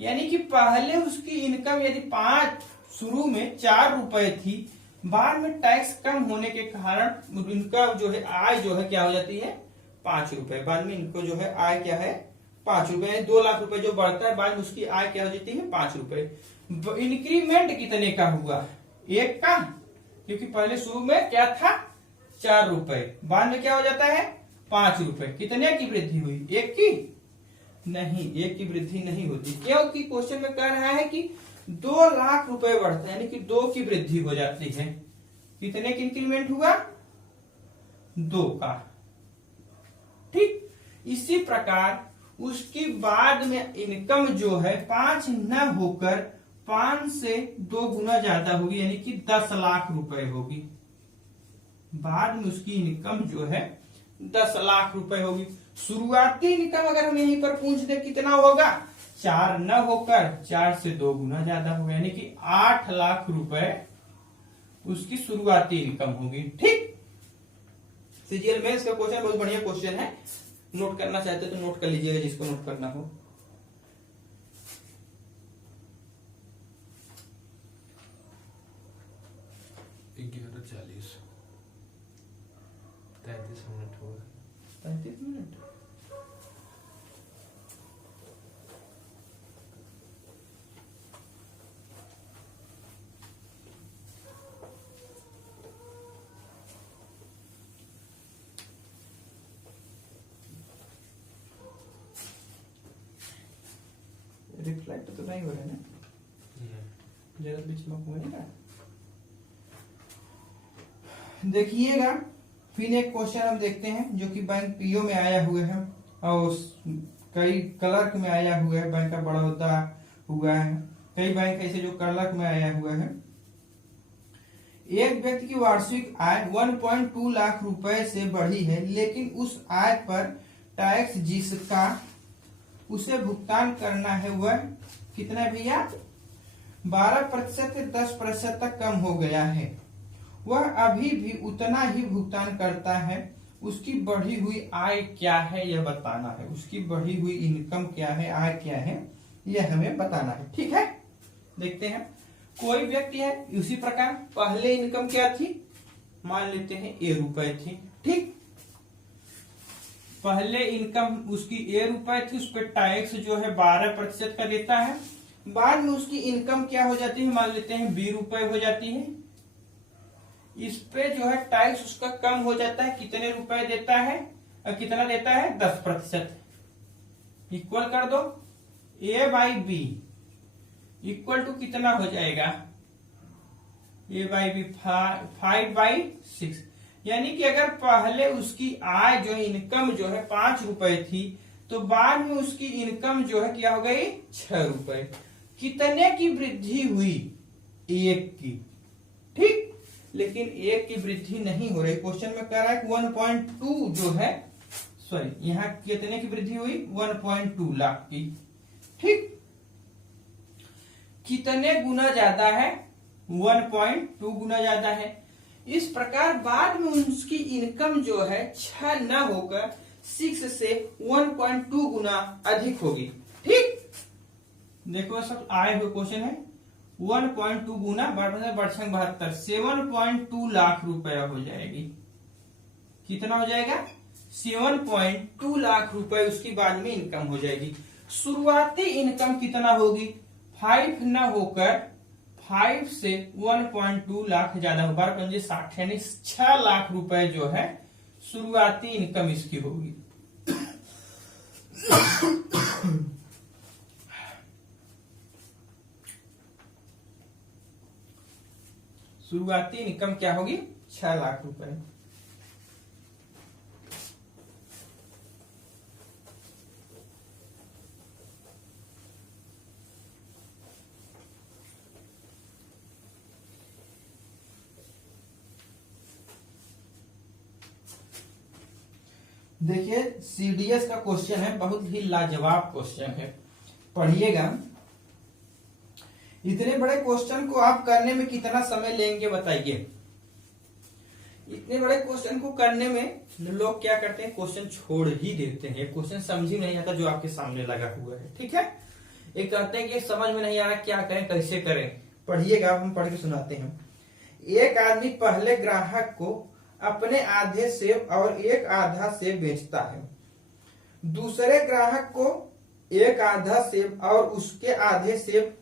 यानी कि पहले उसकी इनकम यदि 5 शुरू में 4 रुपए थी, बाद में टैक्स कम होने के कारण इनका जो है आय जो है क्या हो जाती है 5 रुपए, बाद में इनको जो है आय क्या है 5 रुपए, 2 लाख रुपए जो बढ़ता है बाद में उसकी आय क्या हो जाती है 5 रुपए। इंक्रीमेंट कितने का हुआ, 1 का, क्योंकि पहले शुरू में क्या था 4 रुपए, बाद में क्या हो जाता है 5 रुपए। कितने की वृद्धि हुई, 1 की नहीं, 1 की वृद्धि नहीं होती, क्योंकि क्वेश्चन में कह रहा है कि 2 लाख रुपए बढ़ता है, यानी कि 2 की वृद्धि हो जाती है। कितने की इंक्रीमेंट हुआ, 2 का। ठीक, इसी प्रकार उसकी बाद में इनकम जो है 5 न होकर 5 से 2 गुना ज्यादा होगी, यानी कि 10 लाख रुपए होगी। बाद में उसकी इनकम जो है 10 लाख रुपए होगी। शुरुआती इनकम अगर हम यहीं पर पूछ दे कितना होगा, 4 न होकर 4 से 2 गुना ज्यादा होगा, यानी कि 8 लाख रुपए उसकी शुरुआती इनकम होगी। ठीक, सीजीएल मेंस का क्वेश्चन बहुत बढ़िया क्वेश्चन है, नोट करना चाहते तो नोट कर लीजिएगा जिसको नोट करना हो। रिफ्लेक्ट तो नहीं हो रहा है ना, जरा बीच में होगा। देखिएगा, फिर एक क्वेश्चन हम देखते हैं जो कि बैंक पीओ में आया हुआ है और कई क्लर्क में आया हुआ है, बैंक का बड़ौदा हुआ है, कई बैंक ऐसे जो क्लर्क में आया हुआ है। एक व्यक्ति की वार्षिक आय 1.2 लाख रुपए से बढ़ी है, लेकिन उस आय पर टैक्स जिसका उसे भुगतान करना है वह कितना भैया 12% से 10% तक कम हो गया है। वह अभी भी उतना ही भुगतान करता है। उसकी बढ़ी हुई आय क्या है यह बताना है, उसकी बढ़ी हुई इनकम क्या है, आय क्या है यह हमें बताना है। ठीक है, देखते हैं। कोई व्यक्ति है, उसी प्रकार पहले इनकम क्या थी, मान लेते हैं ए रुपए थी। ठीक, पहले इनकम उसकी ए रुपए थी, उस पर टैक्स जो है 12% का देता है। बाद में उसकी इनकम क्या हो जाती है, मान लेते हैं 20 रुपए हो जाती है। इस पे जो है टैक्स उसका कम हो जाता है, कितने रुपए देता है, कितना देता है, 10%। इक्वल कर दो A/B इक्वल टू कितना हो जाएगा, A/B 5/6। यानी कि अगर पहले उसकी आय जो है, इनकम जो है 5 रुपए थी, तो बाद में उसकी इनकम जो है क्या हो गई, 6 रुपए। कितने की वृद्धि हुई, 1 की। ठीक, लेकिन 1 की वृद्धि नहीं हो रही। क्वेश्चन में कह रहा है 1.2 जो है, सॉरी यहाँ कितने की वृद्धि हुई, 1.2 लाख की। ठीक, कितने गुना ज्यादा है, 1.2 गुना ज्यादा है। इस प्रकार बाद में उसकी इनकम जो है 6 न होकर 6 से 1.2 गुना अधिक होगी। ठीक, देखो सब आए हुए क्वेश्चन है, 1.2 गुना बढ़ 72 7.2 लाख रुपया हो जाएगी। कितना हो जाएगा, 7.2 लाख रुपए उसकी बाद में इनकम हो जाएगी। शुरुआती इनकम कितना होगी, 5 न होकर 5 से 1.2 लाख ज्यादा हो, 12×5 यानी 6 लाख रुपए जो है शुरुआती इनकम इसकी होगी। शुरुआती इनकम क्या होगी, 6 लाख रुपए। देखिए सीडीएस का क्वेश्चन है, बहुत ही लाजवाब क्वेश्चन है, पढ़िएगा। इतने बड़े क्वेश्चन को आप करने में कितना समय लेंगे बताइए। इतने बड़े क्वेश्चन को करने में लोग क्या करते हैं, क्वेश्चन छोड़ ही देते हैं। क्वेश्चन समझ ही नहीं आता जो आपके सामने लगा हुआ है। ठीक है, ये कहते हैं कि समझ में नहीं आ रहा, क्या करें, कैसे करें। पढ़िएगा, हम पढ़ के सुनाते हैं। एक आदमी पहले ग्राहक को अपने आधे सेब और एक आधा सेब बेचता है, दूसरे ग्राहक को एक आधा सेब और उसके आधे सेब,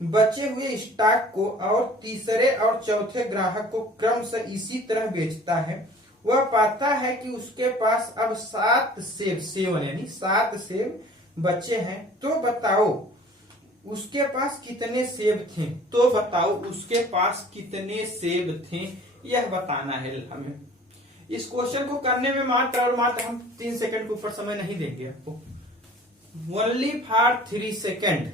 बचे हुए स्टॉक को और तीसरे और चौथे ग्राहक को क्रमशः इसी तरह बेचता है। वह पाता है कि उसके पास अब 7 सेब, 7 यानी 7 सेब बचे हैं। तो बताओ उसके पास कितने सेब थे, तो बताओ उसके पास कितने सेब थे, यह बताना है हमें। इस क्वेश्चन को करने में मात्र और मात्र हम 3 सेकंड के ऊपर समय नहीं देंगे आपको, ओनली फॉर 3 सेकंड।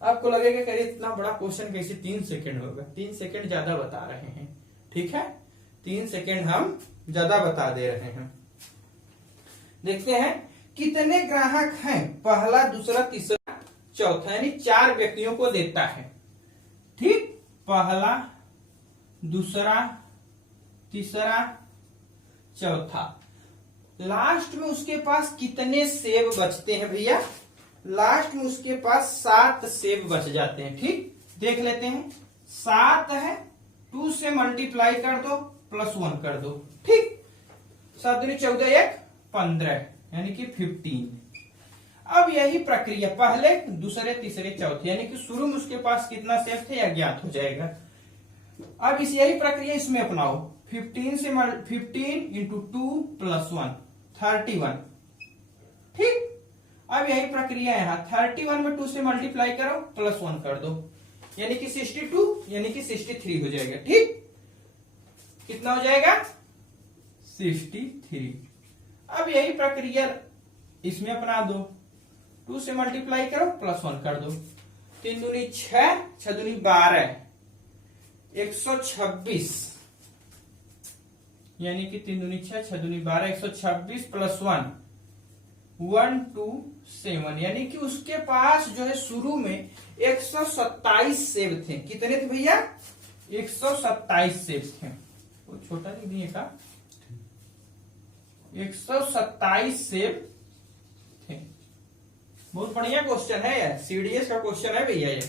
आपको लगेगा कि इतना बड़ा क्वेश्चन कैसे 3 सेकंड होगा, 3 सेकंड ज्यादा बता रहे हैं। ठीक है, 3 सेकंड हम ज्यादा बता दे रहे हैं। देखते हैं कितने ग्राहक हैं, पहला, दूसरा, तीसरा, चौथा, यानी 4 व्यक्तियों को देता है। ठीक, पहला, दूसरा, तीसरा, चौथा। लास्ट में उसके पास कितने सेब बचते हैं भैया, लास्ट में उसके पास 7 सेब बच जाते हैं। ठीक, देख लेते हैं। 7 है, 2 से मल्टीप्लाई कर दो, +1 कर दो। ठीक, 7 दूनी 14, 1 15 यानी कि 15। अब यही प्रक्रिया पहले, दूसरे, तीसरे, चौथे, यानी कि शुरू में उसके पास कितना सेब थे अज्ञात हो जाएगा। अब यही प्रक्रिया इसमें अपनाओ, 15 से 15 इंटू 2 +1 31। ठीक, अब यही प्रक्रिया यहाँ 31 में 2 से मल्टीप्लाई करो, +1 कर दो, यानी कि 62 यानी कि 63 हो जाएगा। ठीक, कितना हो जाएगा, 63। अब यही प्रक्रिया इसमें अपना दो, 2 से मल्टीप्लाई करो, +1 कर दो, 3 दूनी 6, 6 दूनी 12, 126, यानी कि 3 दूनी 6, 6 दूनी 12, 126 +1 127, यानी कि उसके पास जो है शुरू में 127 सेब थे। कितने थे भैया, 127 सेब थे। वो छोटा नहीं दिए का, 127 सेब थे। बहुत बढ़िया क्वेश्चन है यार, सीडीएस का क्वेश्चन है भैया। ये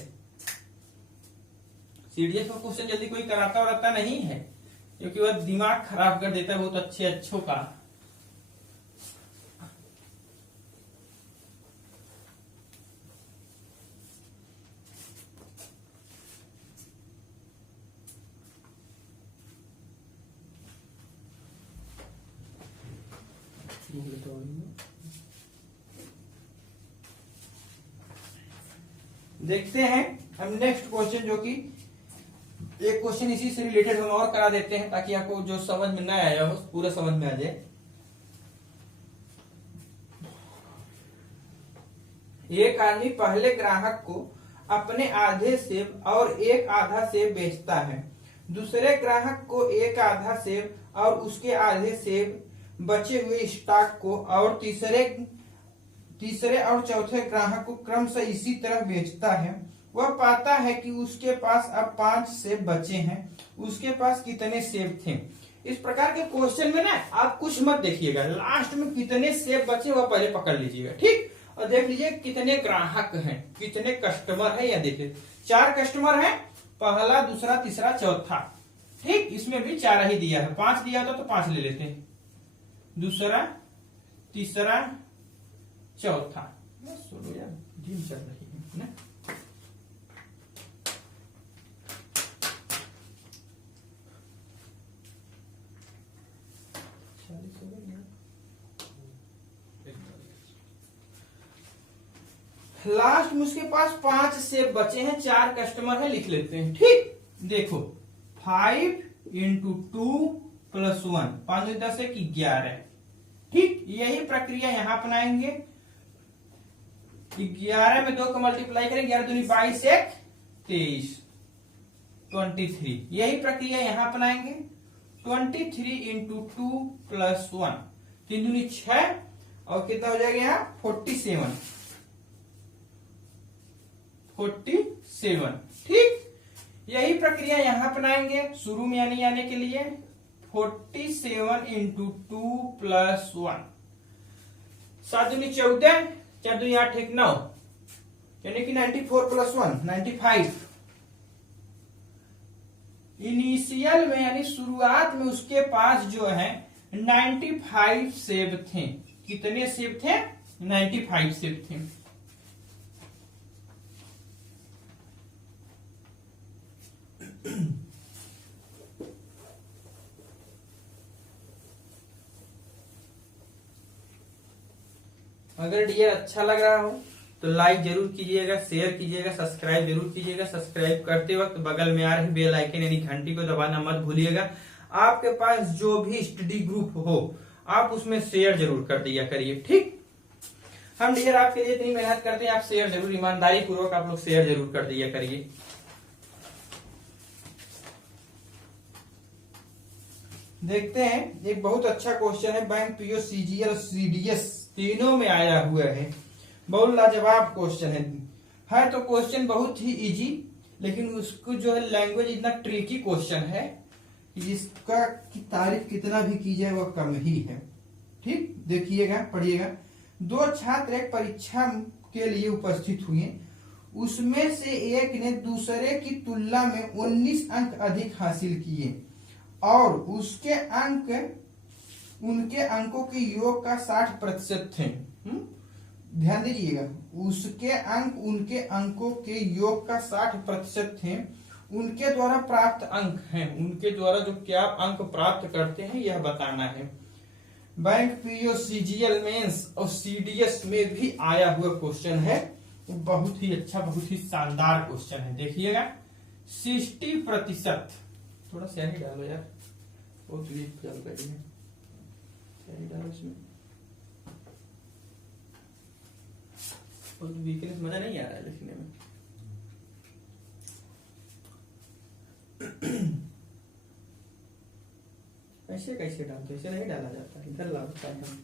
सीडीएस का क्वेश्चन जल्दी कोई कराता और आता नहीं है, क्योंकि वह दिमाग खराब कर देता है बहुत अच्छों का। देखते हैं हम नेक्स्ट क्वेश्चन, जो कि एक क्वेश्चन इसी से रिलेटेड हम और करा देते हैं ताकि आपको जो समझ में ना आया हो पूरा समझ में आ जाए। एक आदमी पहले ग्राहक को अपने आधे सेब और एक आधा सेब बेचता है। दूसरे ग्राहक को एक आधा सेब और उसके आधे सेब बचे हुए स्टॉक को, और तीसरे और चौथे ग्राहक को क्रमशः इसी तरह बेचता है। वह पाता है कि उसके पास अब 5 सेब बचे हैं। उसके पास कितने सेब थे? इस प्रकार के क्वेश्चन में ना आप कुछ मत देखिएगा, लास्ट में कितने सेब बचे वह पहले पकड़ लीजिएगा, ठीक। और देख लीजिए कितने ग्राहक हैं, कितने कस्टमर हैं। या देखिए 4 कस्टमर हैं, पहला, दूसरा, तीसरा, चौथा, ठीक। इसमें भी 4 ही दिया है, 5 दिया था तो 5 ले लेते हैं। दूसरा, तीसरा, चौथा। सुनो यार, जिम चल रही है ना। लास्ट में उसके पास 5 सेब बचे हैं, 4 कस्टमर है, लिख लेते हैं, ठीक। देखो 5 इंटू 2 प्लस 1, 5 10 है कि 11, ठीक। यही प्रक्रिया यहां अपनाएंगे। 11 में 2 को मल्टीप्लाई करें, 11 दूनी 22, 1 23, 23। यही प्रक्रिया यहां अपनाएंगे। 23 इंटू 2 प्लस 1, 3 दूनी 6, और कितना हो जाएगा यहाँ 47, ठीक। यही प्रक्रिया यहां अपनाएंगे शुरू में आने के लिए। 47 इंटू 2 प्लस 1, 7 दूनी 14, 4 दूनी 8, 1 9, यानी कि 94 प्लस 1 95। इनिशियल में यानी शुरुआत में उसके पास जो है 95 सेब थे। कितने सेब थे? 95 सेब थे। अगर डियर अच्छा लग रहा हो तो लाइक जरूर कीजिएगा, शेयर कीजिएगा, सब्सक्राइब जरूर कीजिएगा। सब्सक्राइब करते वक्त बगल में आ रही बेल आइकन यानी घंटी को दबाना मत भूलिएगा। आपके पास जो भी स्टडी ग्रुप हो आप उसमें शेयर जरूर कर दिया करिए, ठीक। हम डियर आपके लिए इतनी मेहनत करते हैं, आप शेयर जरूर, ईमानदारी पूर्वक आप लोग शेयर जरूर कर दिया करिए। देखते हैं, एक बहुत अच्छा क्वेश्चन है, बैंक पीओ, सीजीएल और सीडीएस तीनों में आया हुआ है। बहुत लाजवाब क्वेश्चन है तो क्वेश्चन बहुत ही इजी, लेकिन उसको जो है लैंग्वेज इतना ट्रिकी क्वेश्चन है कि जिसका की तारीफ कितना भी की जाए वह कम ही है, ठीक। देखिएगा, पढ़िएगा। 2 छात्र एक परीक्षा के लिए उपस्थित हुए। उसमें से एक ने दूसरे की तुलना में 19 अंक अधिक हासिल किए और उसके अंक उनके अंकों के योग का 60% थे। ध्यान दीजिएगा, उसके अंक उनके अंकों के योग का 60% थे। उनके द्वारा प्राप्त अंक हैं, उनके द्वारा जो क्या अंक प्राप्त करते हैं यह बताना है। बैंक पीओ, सीजीएल मेंस और सीडीएस में भी आया हुआ क्वेश्चन है। बहुत ही अच्छा, बहुत ही शानदार क्वेश्चन है। देखिएगा 60%, थोड़ा सही डालो यार, बहुत वीक चल रही है, सही डालो इसमें, वीकनेस मजा नहीं आ रहा है लिखने में। ऐसे कैसे डालते, ऐसे नहीं डाला जाता, इधर लाता है हम।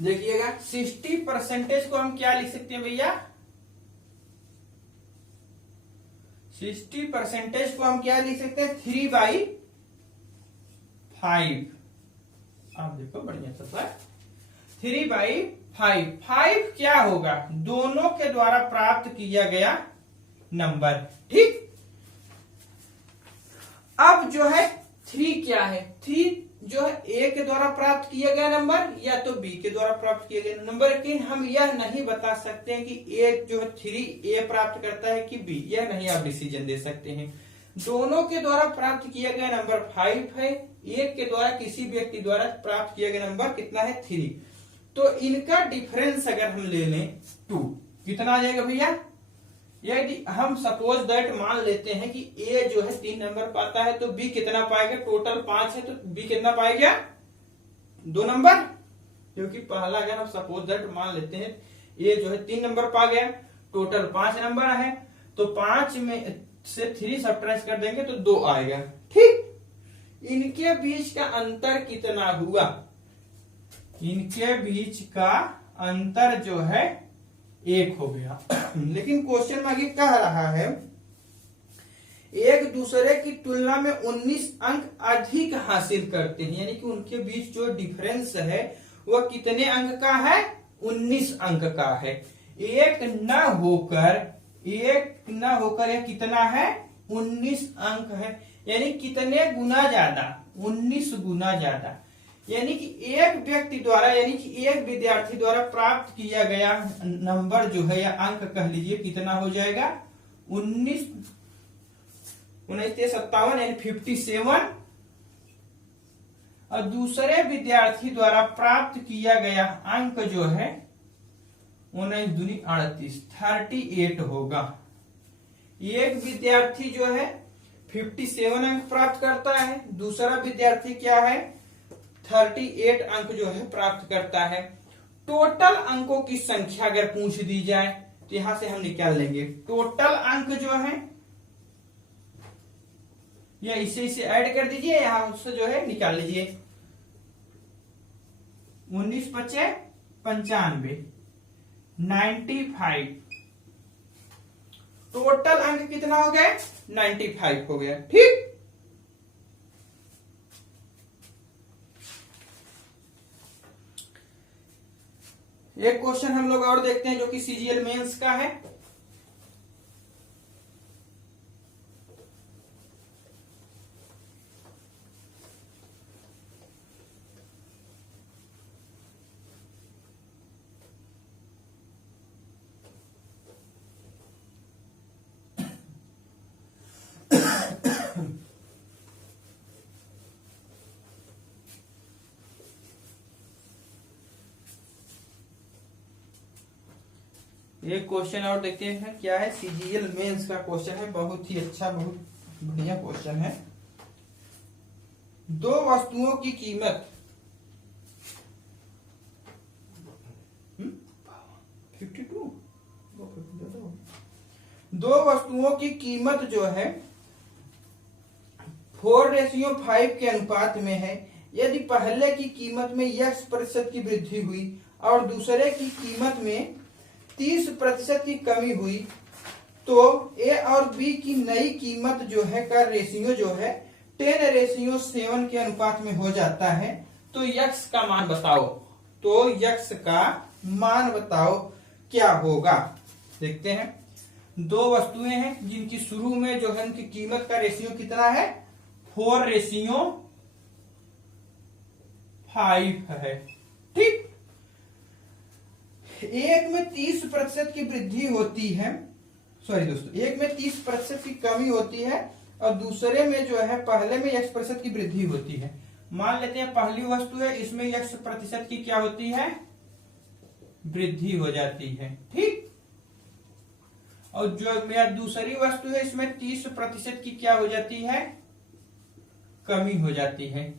देखिएगा 60% को हम क्या लिख सकते हैं भैया? 60% को हम क्या लिख सकते हैं? 3/5। आप देखो बढ़िया सा 3/5। 5 क्या होगा? दोनों के द्वारा प्राप्त किया गया नंबर, ठीक। अब जो है 3 क्या है, 3 जो है ए के द्वारा प्राप्त किया गया नंबर या तो बी के द्वारा प्राप्त किया गया नंबर, लेकिन हम यह नहीं बता सकते हैं कि ए जो है 3 ए प्राप्त करता है कि बी, यह नहीं आप डिसीजन दे सकते हैं। दोनों के द्वारा प्राप्त किया गया नंबर 5 है, एक के द्वारा किसी व्यक्ति द्वारा प्राप्त किया गया नंबर कितना है 3, तो इनका डिफरेंस अगर हम ले लें 2, कितना आ जाएगा भैया, यदि हम सपोज दैट मान लेते हैं कि ए जो है 3 नंबर पाता है तो बी कितना पाएगा, टोटल 5 है तो बी कितना पाएगा 2 नंबर, क्योंकि पहला अगर हम सपोज दैट मान लेते हैं ए जो है 3 नंबर पा गया, टोटल 5 नंबर है, तो 5 में से 3 सब्ट्रैक्ट कर देंगे तो 2 आएगा। ठीक, इनके बीच का अंतर कितना हुआ, इनके बीच का अंतर जो है 1 हो गया। लेकिन क्वेश्चन में आगे कह रहा है एक दूसरे की तुलना में 19 अंक अधिक हासिल करते हैं, यानी कि उनके बीच जो डिफरेंस है वह कितने अंक का है, 19 अंक का है। एक न होकर यह कितना है 19 अंक है, यानी कितने गुना ज्यादा, 19 गुना ज्यादा, यानी कि एक व्यक्ति द्वारा यानी कि एक विद्यार्थी द्वारा प्राप्त किया गया नंबर जो है या अंक कह लीजिए कितना हो जाएगा 19 57 यानी 57, और दूसरे विद्यार्थी द्वारा प्राप्त किया गया अंक जो है 19 दूनी 38 38 होगा। एक विद्यार्थी जो है 57 अंक प्राप्त करता है, दूसरा विद्यार्थी क्या है 38 अंक जो है प्राप्त करता है। टोटल अंकों की संख्या अगर पूछ दी जाए तो यहां से हम निकाल लेंगे टोटल अंक जो है, या इसे ऐड कर दीजिए, यहां उससे जो है निकाल लीजिए 19 × 5 = 95, टोटल अंक कितना हो गया 95 हो गया। ठीक, एक क्वेश्चन हम लोग और देखते हैं जो कि सीजीएल मेंस का है। एक क्वेश्चन और देखते हैं क्या है, सीजीएल मेंस का क्वेश्चन है, बहुत ही अच्छा बहुत बढ़िया क्वेश्चन है। 2 वस्तुओं की कीमत 52, 2 वस्तुओं की कीमत जो है 4:5 के अनुपात में है। यदि पहले की कीमत में x% की वृद्धि हुई और दूसरे की कीमत में 30% की कमी हुई तो ए और बी की नई कीमत जो है का रेशियो जो है 10:7 के अनुपात में हो जाता है, तो यक्स का मान बताओ, तो यक्स का मान बताओ क्या होगा। देखते हैं 2 वस्तुएं हैं जिनकी शुरू में जो है उनकी कीमत का रेशियो कितना है 4:5 है। ठीक, एक में 30% की वृद्धि होती है, सॉरी दोस्तों, एक में 30% की कमी होती है और दूसरे में जो है पहले में x% की वृद्धि होती है। मान लेते हैं पहली वस्तु है, इसमें x% की क्या होती है वृद्धि हो जाती है। ठीक, और जो मेरा दूसरी वस्तु है इसमें 30% की क्या हो जाती है कमी हो जाती है।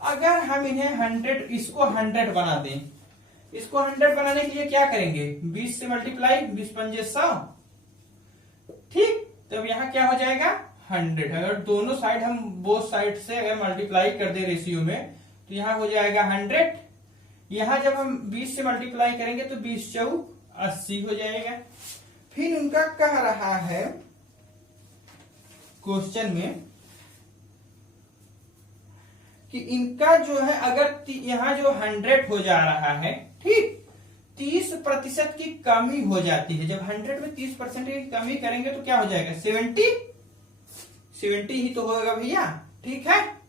अगर हम इन्हें 100 इसको 100 बना दें, इसको 100 बनाने के लिए क्या करेंगे 20 से मल्टीप्लाई, 20 × 5 = 100। ठीक, तब यहाँ क्या हो जाएगा 100। अगर दोनों साइड हम बोथ साइड से अगर मल्टीप्लाई कर दे रेशियो में तो यहाँ हो जाएगा 100। यहाँ जब हम 20 से मल्टीप्लाई करेंगे तो 20 × 4 = 80 हो जाएगा। फिर उनका कह रहा है क्वेश्चन में कि इनका जो है अगर यहाँ जो 100 हो जा रहा है, ठीक, 30% की कमी हो जाती है। जब 100 में 30% की कमी करेंगे तो क्या हो जाएगा 70 70 ही तो होगा भैया, ठीक है।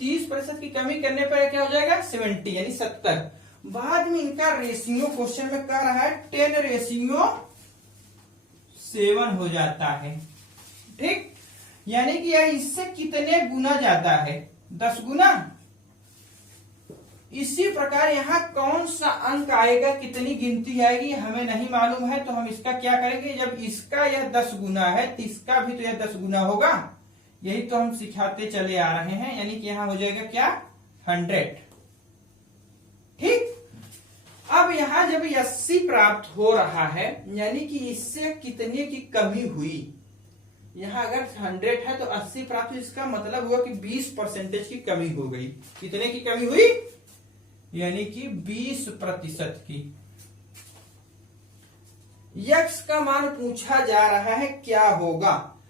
30% की कमी करने पर क्या हो जाएगा 70 यानी 70। बाद में इनका रेशियो क्वेश्चन में कह रहा है 10:7 हो जाता है, ठीक। यानी कि यह इससे कितने गुना जाता है, 10 गुना। इसी प्रकार यहाँ कौन सा अंक आएगा, कितनी गिनती आएगी हमें नहीं मालूम है, तो हम इसका क्या करेंगे, जब इसका यह 10 गुना है तो इसका भी तो यह 10 गुना होगा, यही तो हम सिखाते चले आ रहे हैं। यानी कि यहाँ हो जाएगा क्या 100, ठीक। अब यहाँ जब 80 प्राप्त हो रहा है यानी कि इससे कितने की कमी हुई, यहाँ अगर 100 है तो 80 प्राप्त हुई, इसका मतलब हुआ कि 20% की कमी हो गई। कितने की कमी हुई, यानी कि 20% की। यक्स का मान पूछा जा रहा है क्या होगा,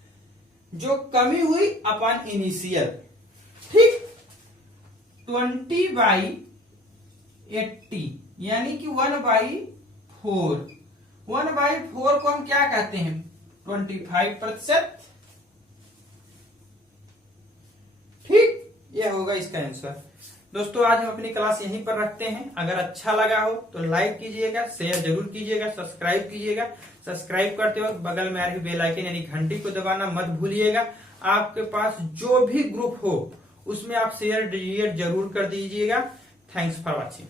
जो कमी हुई अपन इनिशियल, ठीक। 20/80 यानी कि 1/4। 1/4 को हम क्या कहते हैं, 25%, ठीक। यह होगा इसका आंसर। दोस्तों आज हम अपनी क्लास यहीं पर रखते हैं। अगर अच्छा लगा हो तो लाइक कीजिएगा, शेयर जरूर कीजिएगा, सब्सक्राइब कीजिएगा। सब्सक्राइब करते वक्त बगल में आ रही बेल आइकन यानी घंटी को दबाना मत भूलिएगा। आपके पास जो भी ग्रुप हो उसमें आप शेयर जरूर कर दीजिएगा। Thanks for watching.